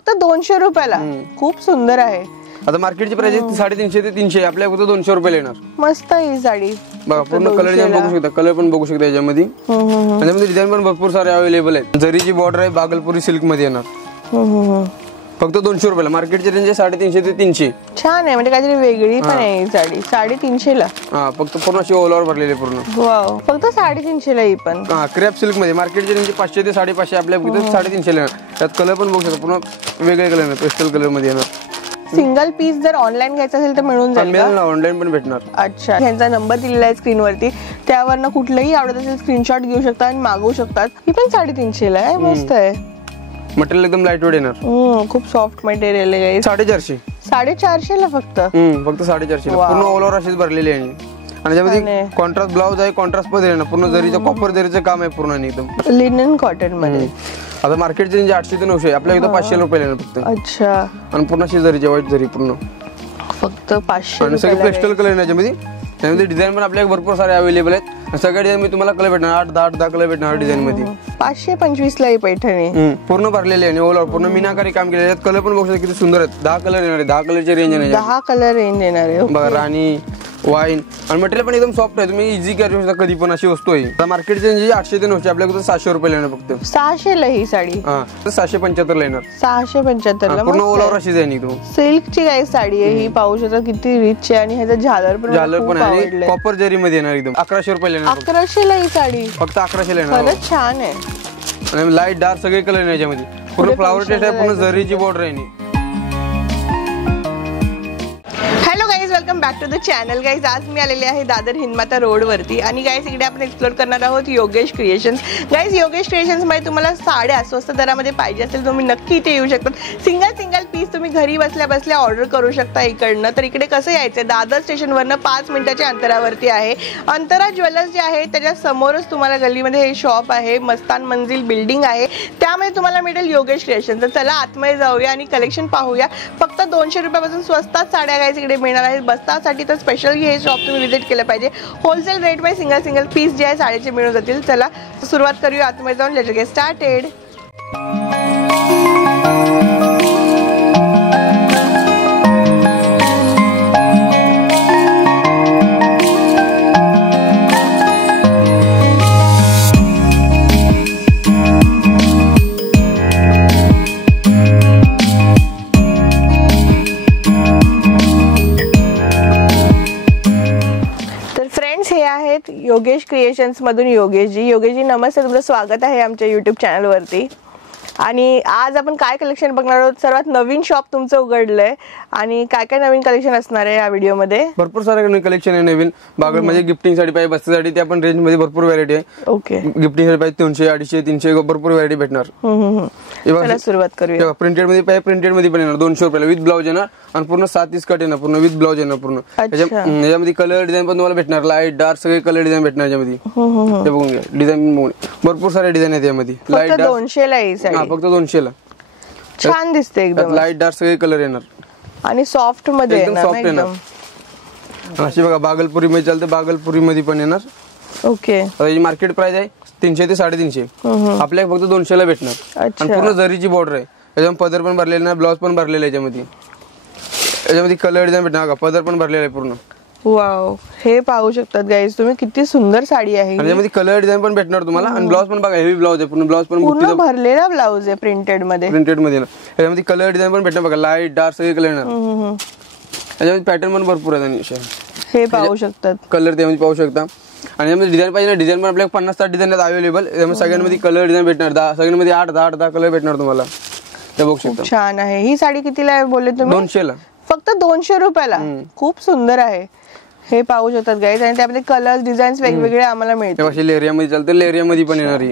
फक्त 200 रुपयाला. खूप सुंदर आहे. आता मार्केटची प्राइस 350 ते 300, आपल्या फक्त 200 रुपये येणार. मस्त ही साडी बघा, पूर्ण कलर डिझाइन बघू शकता, कलर पण बघू शकता याच्यामध्ये. याच्यामध्ये डिझाइन पण भरपूर सारे अवेलेबल आहेत. जरीची बॉर्डर आहे, बागलपुरी सिल्क मध्ये येणार. फक्त 200 रुपयाला. मार्केटची रेंज आहे 350 ते 300. छान आहे, म्हणजे काहीतरी वेगळी पण आहे ही साडी. 350 ला. हा, फक्त पूर्ण अशी ऑल ओव्हर भरलेली पूर्ण. वाव, फक्त 350 ला ही पण. हा, क्रेप सिल्क मध्ये. मार्केटची रेंज 500 ते 550, आपल्या फक्त 350 ला येणार. त्यात कलर पण बघू शकता, पूर्ण वेगळे कलर आहे, पेस्टल कलर मध्ये येणार. सिंगल पीस जर ऑनलाईन घ्यायचं असेल तर मिळून जाईल का? ऑनलाईन पण भेटणार. अच्छा, ह्यांचा नंबर दिलेला आहे स्क्रीन वरती, त्यावरनं कुठलंही आवडत असेल स्क्रीनशॉट घेऊ शकता आणि मागवू शकतात. ही पण 350 ला आहे. मस्त आहे. मटेरियल एकदम लाईट वेट येणार. खूप सॉफ्ट मटेरियल आहे. 450. 450 ला फक्त. फक्त 450 ला. पूर्ण ऑल ओव्हर अशीच भरलेली आहे. आणि त्यामध्ये कॉन्ट्रास्ट ब्लाउज आहे, कॉन्ट्रास्ट पदर आहे ना, पूर्ण जरीचं कॉपर जरीचं काम आहे पूर्ण एकदम. लिनन कॉटन मध्ये. आता मार्केटची रेंज 800 ते 900, आपल्या एकदा 500 रुपये येणार फक्त. अच्छा. आणि पूर्ण अशी जरीची व्हाईट जरी पूर्ण फक्त 500. आणि सगळे पेस्टल कलर याच्यामध्ये. त्यामध्ये डिझाईन पण आपल्याकडे भरपूर सारे अवेलेबल आहेत. सगळ्या डिझाईन मध्ये तुम्हाला कलर भेटणार, 8-10 कलर भेटणार डिझाईन मध्ये. 525 ला ही पैठणी पूर्ण भरलेली आहे. ओव्हरऑल पूर्ण मीनाकारी काम केलेलं आहे. कलर पण बघू शकता किती सुंदर आहेत. 10 कलर येणार आहे. 10 कलरची रेंज आहे. 10 कलर रेंज येणार आहे. बघा, राणी, वाईन. आणि मटेरियल पण एकदम सॉफ्ट आहे. तुम्ही इझी कॅरी शकता कधी पण. अशी वस्तू आहे. आता मार्केटची रेंज 800 ते 900, आपल्याकडे 700 रुपये येणार फक्त. 600 ला ही साडी. हा, 775 ला येणार. 675 ला. पूर्ण ओव्हरऑल अशीच आहे एकदम. सिल्कची काही साडी आहे ही, पाहू शकता किती रिच आहे. आणि ह्याचा झालर पण आहे. कॉपर जरी मध्ये येणार एकदम. 1100 रुपये येणार. 1100 ला ही साडी. फक्त 1100 ला येणार. खरंच छान आहे. आणि लाईट डार्क सगळे कलर आहे याच्यामध्ये. पूर्ण फ्लावर टेस्ट आहे, पूर्ण जरीची बॉर्डर आहे. Welcome back to the channel guys. आज मी आलेले आहे दादर हिंदमाता रोड वरती. आणि गाईज इकडे आपण एक्सप्लोर करणार आहोत Yogesh creations. Guys Yogesh creations मध्ये तुम्हाला साड्या स्वस्त दरामध्ये पाहिजे असेल तुम्ही नक्की इथे येऊ शकता. सिंगल पीस तुम्ही घरी बसल्या बसल्या ऑर्डर करू शकता इकडनं. तर इकडे कसं यायचं, दादर स्टेशनवरनं 5 मिनिटाच्या अंतरावरती आहे. अंतरा ज्वेलर्स जे आहे त्याच्या समोरच तुम्हाला गल्लीमध्ये हे शॉप आहे. मस्तान मंजिल बिल्डिंग आहे, त्यामध्ये तुम्हाला मिळेल योगेश क्रिएशन्स. तर चला आतमध्ये जाऊया आणि कलेक्शन पाहूया. फक्त 200 रुपयापासून स्वस्तात साड्या गाईज इकडे मिळणार आहेत. बस्तासाठी तर स्पेशली हे शॉप तुम्ही विजिट केलं पाहिजे. होलसेल रेट मध्ये सिंगल पीस जे आहे साडीचे मिळून जातील. चला सुरुवात करूया आतमध्ये जाऊन. Let's get started. Yogesh creations मधून योगेशजी नमस्ते, तुमचं स्वागत आहे आमच्या युट्यूब चॅनल वरती. आणि आज आपण काय कलेक्शन बघणार आहोत. सर्वात नवीन शॉप तुमचं उघडलंय आणि काय काय नवीन कलेक्शन असणार आहे या व्हिडिओ मध्ये. भरपूर सारे कलेक्शन आहे नवीन. बागल म्हणजे गिफ्टिंग साठी पाहिजे, बस्तीसाठी त्या पण रेंज मध्ये भरपूर व्हरायटी आहे. ओके. गिफ्टिंग साठी पाहिजे 200, 250, 300 भरपूर व्हरायटी भेटणार. सुरुवात करूया. प्रिंटेड मध्ये पाहिजे, प्रिंटेड मध्ये पण येणार 200 रुपयाला विथ ब्लाउज येणार. आणि पूर्ण 7 कट येणार, पूर्ण विथ ब्लाउज येणार पूर्ण. याच्यामध्ये कलर डिझाईन पण तुम्हाला भेटणार, लाईट डार्क सगळे कलर डिझाईन भेटणार याच्यामध्ये. ते बघून घ्या डिझाईन, भरपूर सारे डिझाईन आहेत यामध्ये. लाईट 200 ला. फक्त 200 ला. छान दिसते एकदम. लाईट डार्क सगळे कलर येणार आणि सॉफ्ट मध्ये येणार. अशी बघा बागलपुरी मध्ये चालते, बागलपुरी मध्ये पण येणार. ओके. मार्केट प्राइस आहे 300 ते 350, आपल्या फक्त 200 ला भेटणार. आणि पूर्ण जरीची बॉर्डर आहे. याच्यामध्ये पदर पण भरलेला नाही, ब्लाउज पण भरलेला आहे. याच्यामध्ये कलर डिझाईन भेटणार, पदर पण भरलेला आहे पूर्ण. वाव, हे पाहू शकतात गाईज तुम्ही किती सुंदर साडी आहे. याच्यामध्ये कलर डिझाईन पण भेटणार तुम्हाला. आणि ब्लाउज पण बघा, हेवी ब्लाउज आहे पूर्ण. ब्लाउज पण पूर्ण भरलेला ब्लाउज आहे प्रिंटेड मध्ये. याच्यामध्ये कलर डिझाईन पण भेटणार बघा, लाईट डार्क सगळे कलर येणार. याच्यामध्ये पॅटर्न पण भरपूर आहे. हे पाहू शकतात कलर त्यामध्ये पाहू शकता. आणि यामध्ये डिझाईन पाहिजे ना, डिझाईन पण आपल्याला 50-60 डिझाईन अवेलेबल. सगळ्यांमध्ये कलर डिझाईन भेटणार. सगळ्यांमध्ये 8-10 कलर भेटणार तुम्हाला. ते बघू शकता. छान आहे. ही साडी कितीला आहे बोलले तुम्ही? 200 ला. फक्त 200 रुपयाला. खूप सुंदर आहे. हे पाहू शकतात गाईज. आणि त्यामध्ये कलर डिझाईन्स वेगवेगळे आम्हाला मिळतात. लेरिया मध्ये चालते, लेरिया मध्ये पण येणार.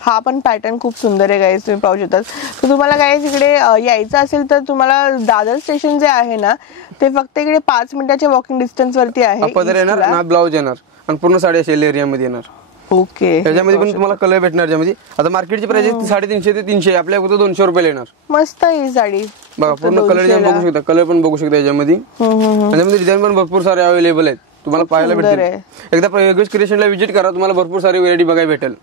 हा पण पॅटर्न खूप सुंदर आहे गाईज, तुम्ही पाहू शकतात. तर तुम्हाला गाईज इकडे यायचं असेल तर तुम्हाला दादर स्टेशन जे आहे ना ते फक्त इकडे 5 मिनिटाच्या वॉकिंग डिस्टन्स वरती आहे. पदर येणार ना, ब्लाउज येणार. आणि पूर्ण साडी असेल लेरिया मध्ये येणार. ओके. त्याच्यामध्ये पण तुम्हाला कलर भेटणार. त्यामध्ये आता मार्केटची प्राइस 350 ते 300, आपल्या फक्त 200 रुपये येणार. मस्त ही साडी बघा, पूर्ण कलर डिझाईन बघू शकता, कलर पण बघू शकता याच्यामध्ये. त्याच्यामध्ये डिझाईन पण भरपूर सारे अवेलेबल आहेत, तुम्हाला पाहायला भेटेल. एकदा योगेश क्रिएशनला व्हिजिट करा, तुम्हाला भरपूर सारी व्हरायटी बघायला भेटेल.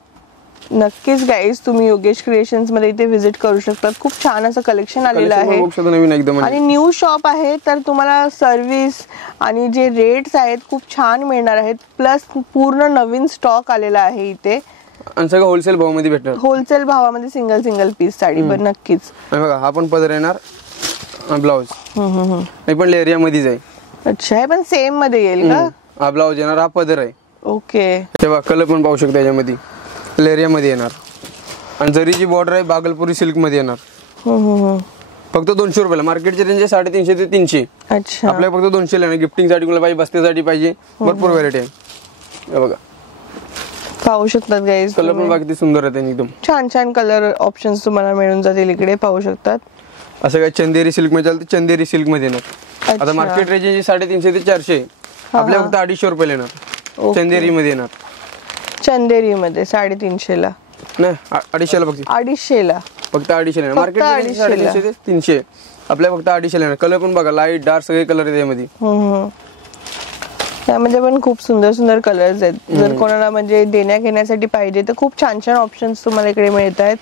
नक्कीच गाईज तुम्ही योगेश क्रिएशन्स मध्ये इथे व्हिजिट करू शकता. खूप छान असं कलेक्शन आलेलं आहे नवीन एकदम आणि न्यू शॉप आहे, तर तुम्हाला सर्व्हिस आणि जे रेट्स आहेत खूप छान मिळणार आहेत. प्लस पूर्ण नवीन स्टॉक आलेला आहे इथे आणि सगळं होलसेल भावामध्ये भेटणार. होलसेल भावामध्ये सिंगल पीस साडी. पण नक्कीच बघा हा पण पदर येणार, ब्लाउज हे पण लेरिया मध्येच आहे. अच्छा, हे पण सेम मध्ये येईल का? हा ब्लाउज येणार, हा पदर आहे. ओके. तेव्हा कलर पण पाहू शकता याच्यामध्ये लेरिया मध्ये येणार आणि जरीची बॉर्डर आहे बागलपुरी सिल्क मध्ये येणार. फक्त 200 रुपयाला. मार्केटचे रेंज आहे 350 ते 300. अच्छा, आपल्या फक्त 200 ला. गिफ्टिंग साठी कोणाला पाहिजे, बस्त्यासाठी पाहिजे, भरपूर व्हरायटी आहे. हे बघा पाहू शकतात गाईज. कलर पण बघा किती सुंदर आहे, एकदम छान छान कलर ऑप्शन्स तुम्हाला मिळून जातील इकडे. पाहू शकतात. असं काय चंदेरी सिल्क मध्ये चालतं, चंदेरी सिल्क मध्ये येणार. आता मार्केट रेंज 350 ते 400, आपल्या फक्त 250 रुपयाला येणार. चंदेरी मध्ये येणार. चंदेरी मध्ये 350 ला नाही, 250 ला. फक्त 250 ला. फक्त 250 ला. मार्केट रेंज 350 ते 300, आपल्या फक्त 250 ला. कलर पण बघा लाईट डार्क सगळे कलर आहेत यामध्ये. त्यामध्ये पण खूप सुंदर सुंदर कलर्स आहेत. जर कोणाला म्हणजे देण्या घेण्यासाठी पाहिजे तर खूप छान छान ऑप्शन्स तुम्हाला इकडे मिळत आहेत.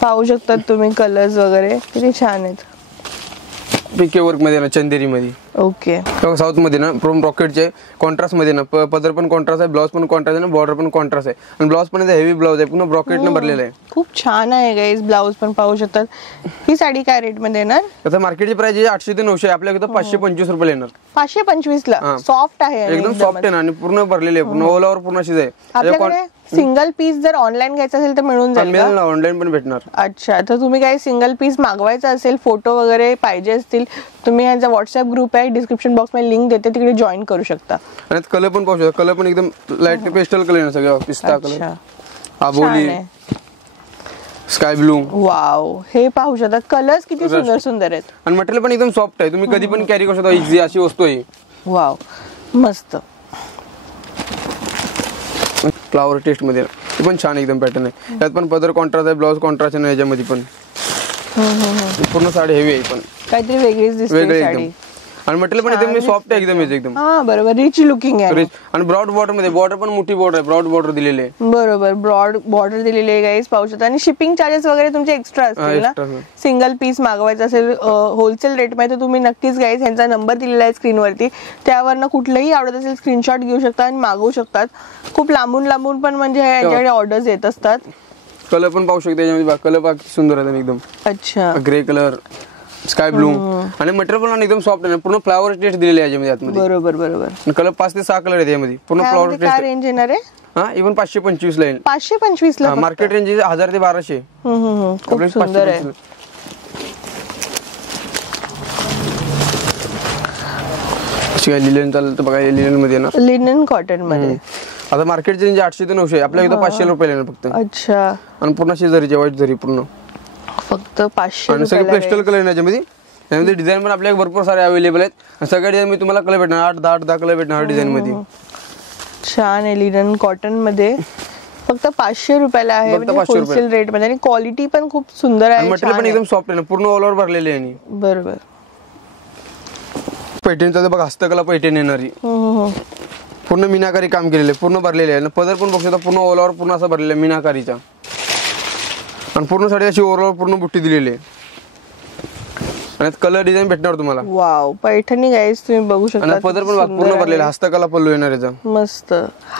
पाहू शकतात तुम्ही कलर्स वगैरे किती छान आहेत. पिके वर्क मध्ये ना, चंदेरी मध्ये. ओके. साऊथ मध्ये ना फ्रॉम रॉकेटचे कॉन्ट्रास्ट मध्ये ना, पदर पण कॉन्ट्रास्ट आहे, ब्लाउज पण कॉन्ट्रास्ट आहे ना, बॉर्डर पण कॉन्ट्रास्ट आहे आणि ब्लाउज पण हेवी ब्लाउज आहे, पूर्ण ब्रॉकेट न भरलेला आहे. खूप छान आहे गाईज. ब्लाउज पण पाहू शकतात. ही साडी काय रेट मध्ये येणार? आता मार्केटची प्राइस 800 ते 900 आहे, आपल्याकडे 525 रुपये येणार. 525 ला. सॉफ्ट आहे एकदम सॉफ्ट आहे ना आणि पूर्ण भरलेले आहे, पूर्ण ओलावर पूर्ण अशीच आहे. आपल्याकडे सिंगल पीस जर ऑनलाईन घ्यायचं असेल तर मिळून जाईल का? ऑनलाईन पण भेटणार. अच्छा, तर तुम्ही काही सिंगल पीस मागवायचा असेल, फोटो वगैरे पाहिजे असतील, तुम्ही यांचा व्हॉट्सअप ग्रुप आहे, डिस्क्रिप्शन बॉक्स मध्ये लिंक देते, तिकडे जॉईन करू शकता. आणि कलर पण पाहू शकता. कलर पण एकदम लाईट पेस्टल कलर आहे, सगळं पिस्ता कलर, आबोली, स्काय ब्लू. वाव, हे पाहू शकता. कलर्स किती सुंदर सुंदर आहेत आणि मटेरियल पण एकदम सॉफ्ट आहे, तुम्ही कधी पण कॅरी करू शकता. इझी अशी वस्तू आहे. वाव, मस्त. फ्लावर टेस्ट मध्ये ते पण छान एकदम पॅटर्न आहे. त्यात पण पदर कॉन्ट्रास्ट आहे, ब्लाउज कॉन्ट्रास्ट आहे याच्यामध्ये पण. पूर्ण साडी हेवी आहे, पण काहीतरी वेगळीच दिसते साडी. आणि मटेरियल पण एकदम सॉफ्ट आहे, एकदम. हा बरोबर, रिच लुकिंग आहे. आणि ब्रॉड बॉर्डर मध्ये, बॉर्डर पण मोठी बॉर्डर आहे, ब्रॉड बॉर्डर दिलेली आहे. बरोबर, ब्रॉड बॉर्डर दिलेली आहे गाईज. पाहू शकता. आणि शिपिंग चार्जेस वगैरे तुमचे एक्स्ट्रा असतील ना. सिंगल पीस मागवायचं असेल होलसेल रेट मध्ये तर तुम्ही नक्कीच गाईज ह्यांचा नंबर दिलेला आहे स्क्रीनवरती, त्यावरनं कुठलंही आवडत असेल स्क्रीनशॉट घेऊ शकता आणि मागवू शकतात. खूप लांबून लांबून पण म्हणजे यांच्याकडे ऑर्डर्स येत असतात. कलर पण पाहू शकता याच्यामध्ये, कलर बाकी सुंदर आहे एकदम. अच्छा, ग्रे कलर, स्काय ब्लू आणि मटेरियल पण एकदम सॉफ्ट आहे, पूर्ण फ्लावर टेस्ट दिलेली आहे याच्यामध्ये आतमध्ये. बरोबर बरोबर. कलर 5 ते 6 कलर आहेत यामध्ये, पूर्ण फ्लावर टेस्ट. काय रेंज येणार आहे? हा, इव्हन 525 ला येईल. 525 ला. मार्केट रेंज 1000 ते 1200. खूप सुंदर आहे. लिनन चालेल तर बघा, लिनन मध्ये ना, लिनन कॉटन मध्ये. आता मार्केटची रेंज 800 ते 900 आहे, आपल्या इथं 500 रुपये येणार फक्त. अच्छा. आणि पूर्ण अशी जरीची व्हाईट जरी पूर्ण फक्त 500. आणि सगळे पेस्टल कलर याच्यामध्ये. त्यामध्ये डिझाईन पण आपल्याकडे भरपूर सारे अवेलेबल आहेत. सगळ्या डिझाईन मध्ये तुम्हाला कलर भेटणार, 8-10 कलर भेटणार डिझाईन मध्ये. छान आहे. लिनन कॉटन मध्ये फक्त 500 रुपयाला आहे, होलसेल रेट मध्ये. आणि क्वालिटी पण खूप सुंदर आहे. मटेरियल पण एकदम सॉफ्ट आहे, पूर्ण ऑल ओव्हर भरलेले आहे. बरोबर. पैठणीचा बघा, हस्तकला पैठणी येणारी, पूर्ण मीनाकारी काम केलेलं आहे, पूर्ण भरलेले आहे. पदर पण बघू शकता, पूर्ण ऑल ओव्हर पूर्ण असं भरलेलं आहे मीनाकारीचा. आणि पूर्ण साडी अशी ओव्हरऑल पूर्ण बुट्टी दिलेली आहे. आणि कलर डिझाईन भेटणार तुम्हाला. वाव, पैठणी गाईस तुम्ही बघू शकता. पदर पण पूर्ण भरलेला, हस्तकला पल्लू येणार याचा. मस्त.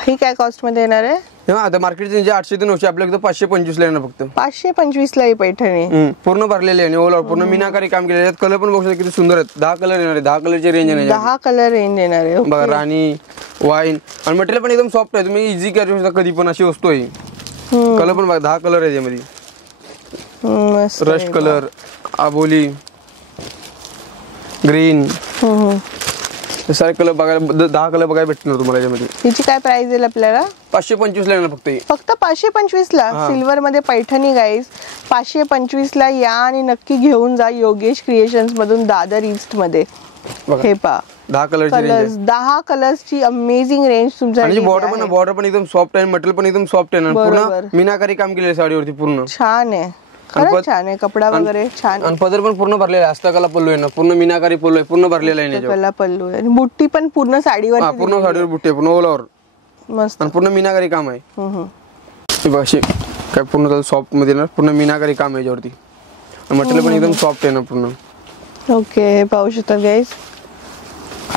ही काय कॉस्ट मध्ये येणार आहे? आता मार्केट रेंज 800 ते 900, आपल्याकडे 525 ला येणार फक्त. 525 ला ही पैठणी पूर्ण भरलेली आहे, ओव्हरऑल पूर्ण मीनाकारी काम केलेलं आहे. कलर पण बघू शकता किती सुंदर आहेत. 10 कलर येणार आहे, 10 कलरची रेंज आहे. 10 कलर रेंज येणार आहे. बघा, राणी, वाईन. आणि मटेरियल पण एकदम सॉफ्ट आहे, तुम्ही इझी कॅरी करू शकता कधी पण, अशी वस्तू आहे. कलर पण बघा, 10 कलर आहे यामध्ये. रस्ट कलर, आबोली, ग्रीन, सारे कलर बघायला, 10 कलर बघायला भेटणार तुम्हाला याच्यामध्ये. हिची काय प्राइस येईल आपल्याला? 525 ला येणार फक्त. फक्त 525 ला सिल्वर मध्ये पैठणी गाईस. 525 ला या आणि नक्की घेऊन जा योगेश क्रिएशन्स मधून, दादर ईस्ट मध्ये. हे पा 10 कलरची रेंज, 10 कलरची अमेझिंग रेंज तुमच्या. आणि बॉर्डर पण एकदम सॉफ्ट आहे, मटेरियल पण एकदम सॉफ्ट आहे, पूर्ण मीनाकारी काम केलेलं साडीवरती पूर्ण. छान आहे, खरंच छान आहे. कपडा वगैरे छान. आणि पदर पण पूर्ण भरलेला आहे, हस्तकला पल्लू आहे ना, पूर्ण मीनाकारी पल्लू आहे, पूर्ण भरलेला आहे. हस्तकला पल्लू आहे आणि बुट्टी पण पूर्ण साडीवर. पूर्ण साडीवर बुट्टी, पूर्ण ओलावर मस्त. आणि पूर्ण मीनाकारी काम आहे. काय पूर्ण सॉफ्ट मध्ये ना, पूर्ण मीनाकारी काम आहे याच्यावरती. मटेरियल पण एकदम सॉफ्ट आहे ना पूर्ण. ओके, हे पाहू शकता गाईज,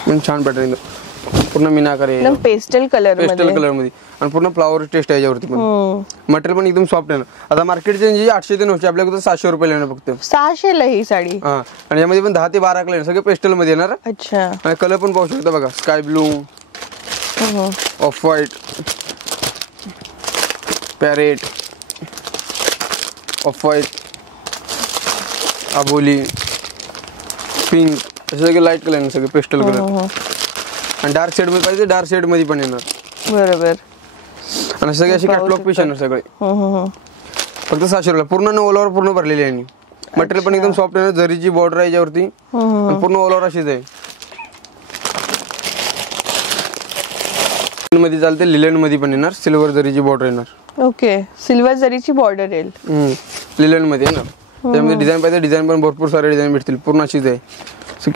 पण छान पॅटर्न, पूर्ण मीनाकारी एकदम पेस्टल कलर पेस्टल मध्ये. कलर मध्ये आणि पूर्ण फ्लावर टेस्ट आहे याच्यावरती पण. मटेरियल पण एकदम सॉफ्ट आहे ना. आता मार्केटचे जे 800 ते 900 आपल्याकडे 700 रुपये येणार फक्त. 600 ला ही साडी. हा, आणि यामध्ये पण 10 ते 12 कलर सगळे पेस्टल मध्ये येणार. अच्छा. आणि कलर पण पाहू शकता बघा, sky blue, off white, parrot, off white, आबोली, पिंक, असे सगळे लाईट कलर सगळे पेस्टल कलर. आणि डार्क शेड मध्ये पाहिजे डार्क शेड मध्ये पण येणार. बरोबर. आणि सगळे असे कॅटलॉग पीस येणार सगळे. फक्त 600 रुपये पूर्ण ऑल ओव्हर पूर्ण भरलेली आहे. मटेरियल पण एकदम सॉफ्ट आहे, जरीची बॉर्डर आहे याच्यावरती. पूर्ण ऑल ओव्हर अशीच आहे. मध्ये चालते, लिलन मध्ये पण येणार, सिल्वर जरीची बॉर्डर येणार. ओके, सिल्वर जरीची बॉर्डर येईल. लिलन मध्ये येणार. त्यामध्ये डिझाईन पाहिजे डिझाईन पण भरपूर सारे डिझाईन भेटतील. पूर्ण अशीच आहे.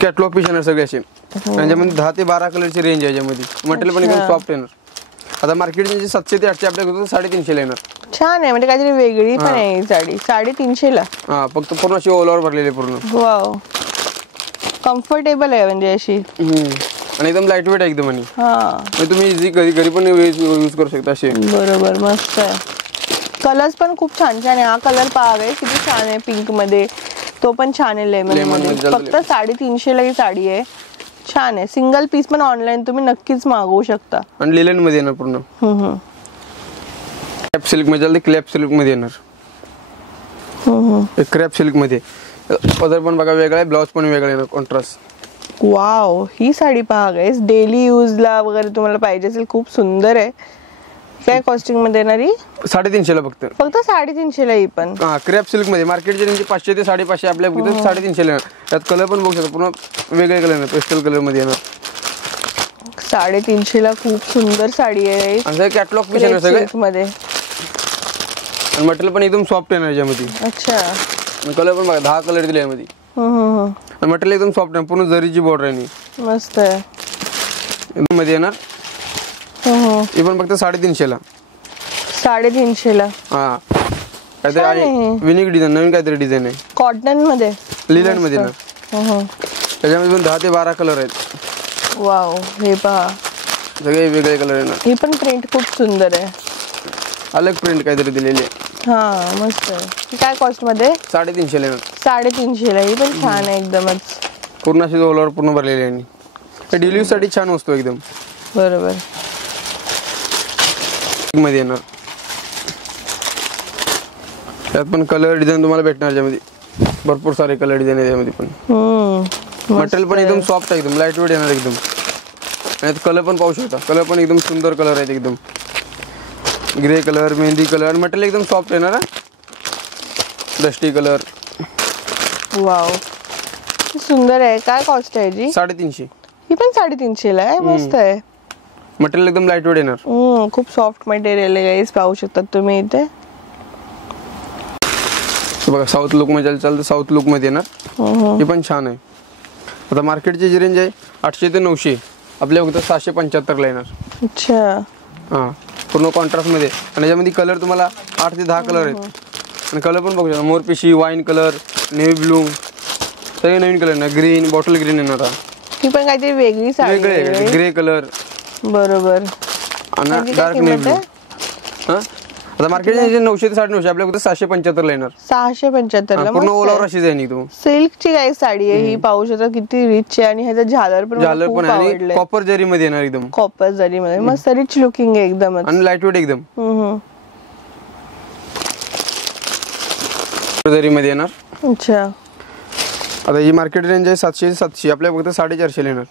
कॅटलॉग पीस येणार सगळे असे. त्याच्यामध्ये 10 ते 12 कलरची रेंज आहे याच्यामध्ये. मटेरियल पण एकदम सॉफ्ट येणार. आता मार्केटचे 700 ते 800 आपल्याकडे 350 ला येणार. छान आहे, म्हणजे काहीतरी वेगळी पण आहे ही साडी. 350 ला. हा, फक्त पूर्ण अशी ऑल ओव्हर भरलेली पूर्ण. वाव, कम्फर्टेबल आहे म्हणजे अशी. आणि एकदम लाईट वेट आहे एकदम. आणि तुम्ही इझी घरी पण यूज करू शकता असे. बरोबर, मस्त आहे. कलर्स पण खूप छान छान आहे. हा कलर पहावे किती छान आहे, पिंक मध्ये. तो पण छान आहे, लेमन मध्ये. फक्त 350 ला ही साडी आहे. छान आहे. सिंगल पीस पण ऑनलाईन तुम्ही नक्कीच मागवू शकता. आणि लिलन मध्ये येणार पूर्ण. क्रॅप सिल्क मध्ये चालते, क्रॅप सिल्क मध्ये येणार. क्रॅप सिल्क मध्ये पदर पण बघा वेगळा आहे, ब्लाउज पण वेगळा आहे कॉन्ट्रास्ट. वाव, ही साडी पहा गाईस, डेली यूज ला वगैरे तुम्हाला पाहिजे असेल. खूप सुंदर आहे. काय कॉस्टिंग मध्ये येणार ही? 350 ला फक्त. 350 ला ही पण. हा, क्रॅप सिल्क मध्ये मार्केटचे रेंज 500 ते 550 आपल्या 350 ला येणार. त्यात कलर पण बघू शकता, पूर्ण वेगळे कलर आहे, पेस्टल कलर मध्ये येणार. 350 ला खूप सुंदर साडी आहे. आणि कॅटलॉग पीस येणार सगळे मध्ये. आणि मटेरियल पण एकदम सॉफ्ट येणार याच्यामध्ये. अच्छा. कलर पण बघा, 10 कलर दिले यामध्ये. आणि मटेरियल एकदम सॉफ्ट आहे, पूर्ण जरीची बॉर्डर आहे. मस्त आहे. मध्ये येणार. हे पण फक्त 350 ला. 350 ला. हा, काहीतरी आहे युनिक डिझाईन, नवीन काहीतरी डिझाईन आहे. कॉटन मध्ये, लिलन मध्ये ना. त्याच्यामध्ये पण 10 ते 12 कलर आहेत. वाव, हे पहा, सगळे वेगळे कलर आहे ना. ही पण प्रिंट खूप सुंदर आहे. अलग प्रिंट काहीतरी दिलेली आहे. हा, मस्त आहे. ही काय कॉस्ट मध्ये? 350 ला येणार. 350 ला. ही पण छान आहे एकदमच. पूर्ण अशी ऑल ओव्हर पूर्ण भरलेली आहे. डेली यूज साठी छान वस्तू एकदम. बरोबर. मध्ये येणार. त्यात पण कलर डिझाईन तुम्हाला भेटणार. त्यामध्ये भरपूर सारे कलर डिझाईन आहे त्यामध्ये पण. मटेरियल पण एकदम सॉफ्ट आहे, एकदम लाईट वेट येणार एकदम. आणि कलर पण पाहू शकता, कलर पण एकदम सुंदर कलर आहेत एकदम. Grey colour, mehndi colour. Material एकदम सॉफ्ट येणार. Dusty colour. वाव, सुंदर आहे. काय कॉस्ट आहे जी? 350. ही पण 350 ला आहे. मस्त आहे. मटेरियल एकदम लाईट वेट येणार. खूप सॉफ्ट मटेरियल आहे गाईस, पाहू शकता तुम्ही इथे. बघा, साऊथ लुक मध्ये चालतं, साऊथ लुक मध्ये येणार. हे पण छान आहे. आता मार्केटची जी रेंज आहे 800 ते 900, आपल्या फक्त 775 ला येणार. अच्छा. हा, पूर्ण कॉन्ट्रास्ट मध्ये. आणि याच्यामध्ये कलर तुम्हाला 8 ते 10 कलर आहेत. आणि कलर पण बघू शकता, मोरपिशी, वाईन कलर, नेव्ही ब्लू, सगळे नवीन कलर ना. ग्रीन, बॉटल ग्रीन येणार. ही पण काहीतरी वेगळी साडी आहे. Grey colour. बरोबर. आणि डार्क नेव्ही ब्लू. हा, आता मार्केटचे 900 ते 950, आपल्या फक्त 775 ला येणार. 675 ला. पूर्ण ओल ओव्हर अशीच आहे एकदम. सिल्कची काही साडी आहे ही, पाहू शकता किती रिच आहे. आणि ह्याचा झालर पण आणि कॉपर जरी मध्ये येणार एकदम. कॉपर जरी मध्ये मस्त रिच लुकिंग आहे एकदम. आणि लाईट वेट एकदम. जरी मध्ये येणार. अच्छा. आता ही मार्केट रेंज आहे 700 ते 700, आपल्या फक्त 450 ला येणार.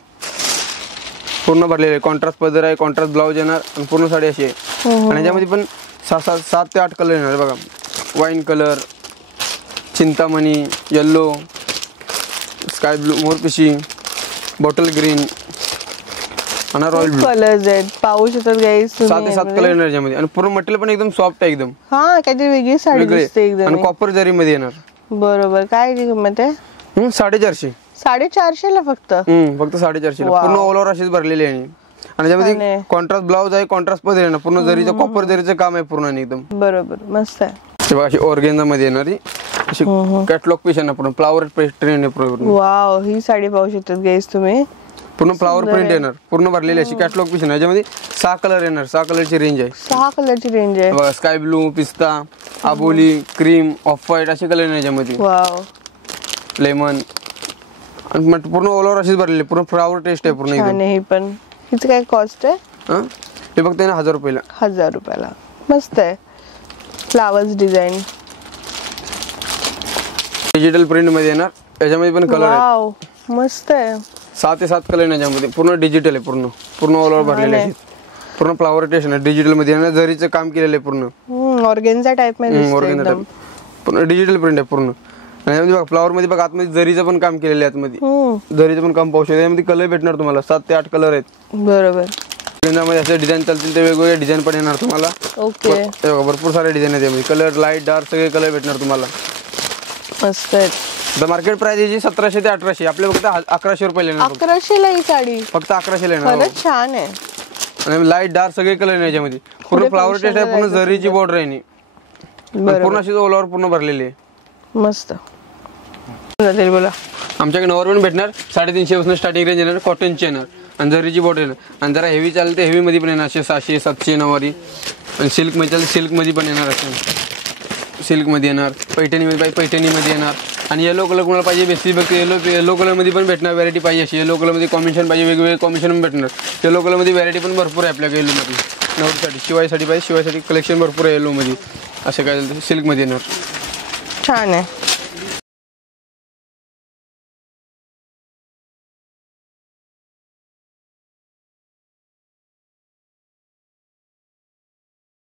पूर्ण भरलेले आहे. कॉन्ट्रास्ट पदर आहे, कॉन्ट्रास्ट ब्लाउज येणार. आणि पूर्ण साडी अशी आहे. आणि याच्यामध्ये पण 7 ते 8 कलर येणार. बघा, वाईन कलर, चिंतामणी, येल्लो, स्काय ब्लू, मोरपिशी, बॉटल ग्रीन आणि रॉयल ब्लू. कलर्स आहेत, पाहू शकतात गाईस. 7 ते 7 कलर येणार याच्यामध्ये. आणि पूर्ण मटेरियल पण एकदम सॉफ्ट आहे एकदम. हा, काहीतरी वेगळी साडी दिसते एकदम. आणि कॉपर जरी मध्ये येणार. बरोबर. काय किंमत आहे? 450. 450 ला फक्त. फक्त 450 ला. पूर्ण ऑल ओव्हर अशीच भरलेली आहे. आणि त्यामध्ये कॉन्ट्रास्ट ब्लाऊज आहे, कॉन्ट्रास्ट पदर आहे ना, पूर्ण जरीचं कॉपर जरीचं काम आहे पूर्ण आणि एकदम बरोबर, मस्त आहे. तेव्हा अशी ऑर्गेन्झा मध्ये येणारी अशी कॅटलॉग पीस आहे ना, पूर्ण फ्लावर ट्रेंड आहे पूर्ण. वाव, ही साडी पाहू शकतात गाईस तुम्ही, पूर्ण फ्लावर प्रिंट येणार, पूर्ण भरलेली अशी कॅटलॉग पीस आहे. याच्यामध्ये 6 कलर येणार, 6 कलरची रेंज आहे. 6 कलरची रेंज आहे बघा, स्काय ब्लू, पिस्ता, आबोली, क्रीम, ऑफ व्हाईट असे कलर आहे याच्यामध्ये. वाव, लेमन आणि पूर्ण ऑल ओव्हर अशीच भरलेली, पूर्ण फ्लावर टेस्ट आहे पूर्ण एकदम. आणि ही पण, हिचं काय कॉस्ट आहे? हे बघते ना 1000 रुपयाला. 1000 रुपयाला. मस्त आहे, फ्लावर्स डिझाईन, डिजिटल प्रिंट मध्ये येणार. याच्यामध्ये पण कलर आहे. वाव, मस्त आहे. 6 ते 7 कलर आहे याच्यामध्ये. पूर्ण डिजिटल आहे, पूर्ण ऑल ओव्हर भरलेले आहे. पूर्ण फ्लावर टेस्ट आहे, डिजिटल मध्ये येणार, जरीचं काम केलेलं आहे पूर्ण. ऑर्गेन्झा टाइप मध्ये दिसतंय एकदम. पूर्ण डिजिटल प्रिंट आहे पूर्ण. आणि यामध्ये बघा फ्लावर मध्ये बघा आतमध्ये जरीचं पण काम केलेलं आहे आतमध्ये. जरीचं पण काम पाहू शकता. यामध्ये कलर भेटणार तुम्हाला 7 ते 8 कलर आहेत. बरोबर. मध्ये असे डिझाईन चालतील ते वेगवेगळे डिझाईन पण येणार तुम्हाला. ओके. हे बघा भरपूर सारे डिझाईन आहेत यामध्ये. कलर लाईट डार्क सगळे कलर भेटणार तुम्हाला. मस्त आहे. आता मार्केट प्राइस याची 1700 ते 1800. आपल्या फक्त 1100 रुपये येणार. 1100 ला ही साडी फक्त 1100 येणार. खरंच छान आहे. आणि लाईट डार्क सगळे कलर आहे याच्यामध्ये. पूर्ण फ्लावर टेस्ट आहे, पूर्ण जरीची बॉर्डर आहे. पूर्ण अशी ऑल ओव्हर पूर्ण भरलेली आहे. मस्त. बोला. आमच्याकडे नवर पण भेटणार. 350 पासून स्टार्टिंग रेंज येणार. कॉटनची येणार आणि जरीची बॉर्डर येणार. आणि जरा हेवी चालेल तर हेवी मध्ये पण येणार. 600 700 नवारी. आणि सिल्क मध्ये चालेल सिल्क मध्ये पण येणार. असं सिल्क मध्ये येणार. पैठणी मध्ये पाहिजे पैठणी मध्ये येणार. आणि येलो कलर कोणाला पाहिजे बेसिक बघ येलो कलर मध्ये पण भेटणार. व्हरायटी पाहिजे अशी येलो कलर मध्ये कॉम्बिनेशन पाहिजे वेगवेगळे कॉम्बिनेशन पण भेटणार. येलो कलर मध्ये व्हरायटी पण भरपूर आहे आपल्याकडे. येलो मध्ये नवरीसाठी शिवायसाठी पाहिजे शिवायसाठी कलेक्शन भरपूर आहे येलो मध्ये. असं काय सिल्क मध्ये येणार. छान आहे.